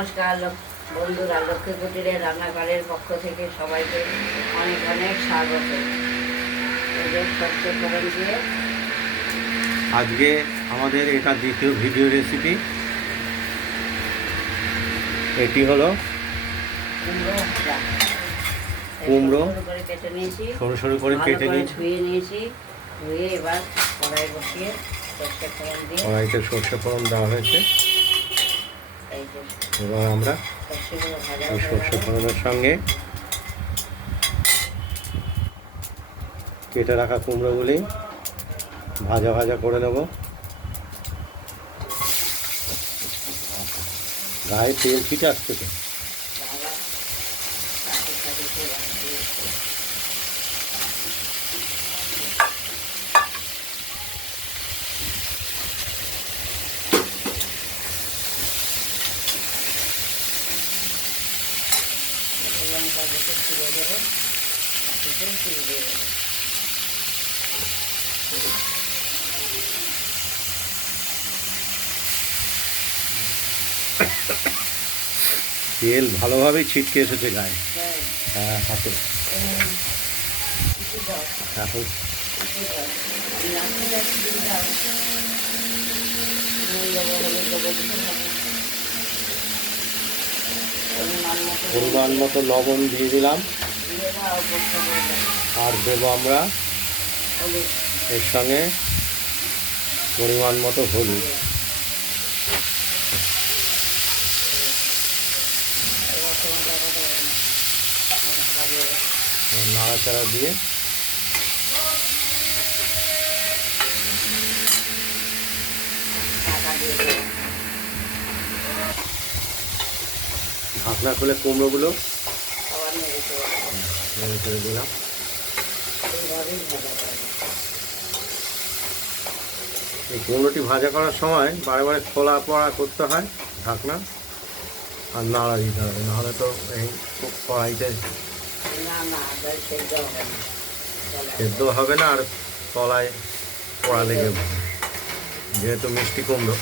নমস্কার বন্ধুরা, লক্ষ্মী কুটিরের রান্নাঘরের পক্ষ থেকে সবাইকে অনেক অনেক স্বাগত। দিয়ে আজকে আমাদের এটা দ্বিতীয় ভিডিও রেসিপি। এটি হলো কুমড়ো করে কেটে নিয়েছি, সরু সরু করে কেটে ধুয়ে নিয়েছি। ধুয়ে এবার কড়াই বসিয়ে সর্ষে ফোড়ন দিয়ে, কড়াইতে সর্ষে ফোড়ন দেওয়া হয়েছে। এবার আমরা এই সর্ষে ফোড়নের সঙ্গে কেটে রাখা কুমড়োগুলি ভাজা ভাজা করে নেব। গায়ে তেল ছিটে আসছে তো। তেল ভালোভাবেই ছিটকে এসেছে গায়ে। হ্যাঁ, হাতে এখন পরিমাণ মতো লবণ দিয়ে দিলাম, আর দেবো আমরা এর সঙ্গে পরিমাণ মতো হলুদ। নাড়াচাড়া দিয়ে ঢাকনা খুলে কুমড়োগুলো নেড়ে করে দিলাম। এই কুমড়োটি ভাজা করার সময় বারে বারে খোলা পড়া করতে হয় ঢাকনা, আর নাড়া দিতে হবে, নাহলে তো এই কড়াইতে সেদ্ধ হবে না, আর তলায় পোড়া লেগে যাবে, যেহেতু মিষ্টি কুমড়ো।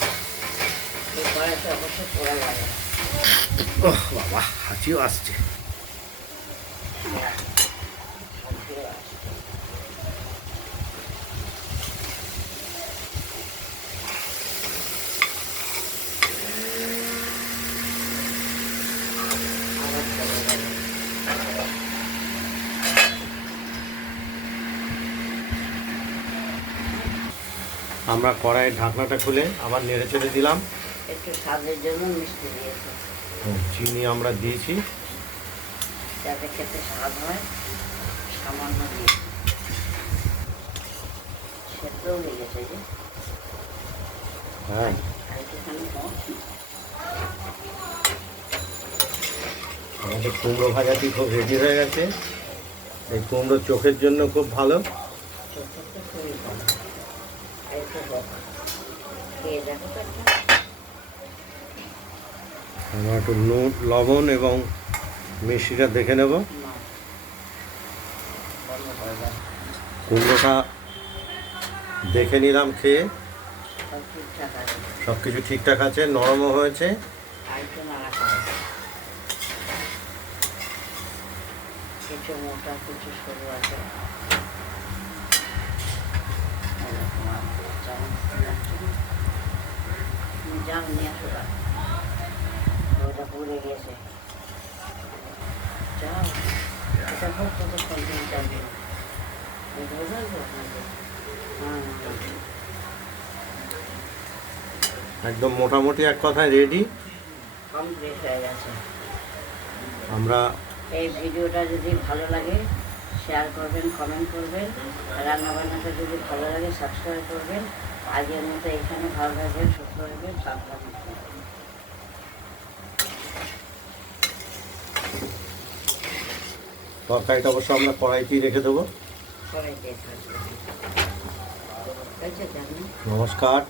ওহ বাবা, হাঁচিও আসছে। আমরা কড়াইয়ের ঢাকনাটা খুলে আবার নেড়ে চেড়ে দিলাম। একটু স্বাদের জন্য মিষ্টি দিয়েছি, চিনি আমরা দিয়েছি যাতে খেতে স্বাদ হয়। সামান্য দিয়ে সেদ্ধ হয়ে গেছে যে। হ্যাঁ, আমাদের কুমড়ো ভাজাটি খুব রেডি হয়ে গেছে। এই কুমড়ো চোখের জন্য খুব ভালো। আমরা একটু নুন, লবণ এবং মিষ্টিটা দেখে নেব। কুমড়োটা দেখে নিলাম, খেয়ে সব কিছু ঠিকঠাক আছে, নরমও হয়েছে। কিছু মোটা, কিছু সরু আছে। জাম নিয়ে আসো, ওটা পুড়ে গেছে। যাও, এটা হোক ততক্ষণ দিন যাবে। একদম মোটামুটি এক কথায় রেডি, কমপ্লিট হয়ে গেছে। আমরা এই ভিডিওটা যদি ভালো লাগে শেয়ার করবেন, কমেন্ট করবেন। রান্নাবান্নাটা যদি ভালো লাগে সাবস্ক্রাইব করবেন। আজকের মতো এখানে ভালো থাকবেন, সুস্থ থাকবেন, সাবধানে। তরকারিটা অবশ্য আমরা কড়াইতেই রেখে দেবো। নমস্কার। নমস্কার।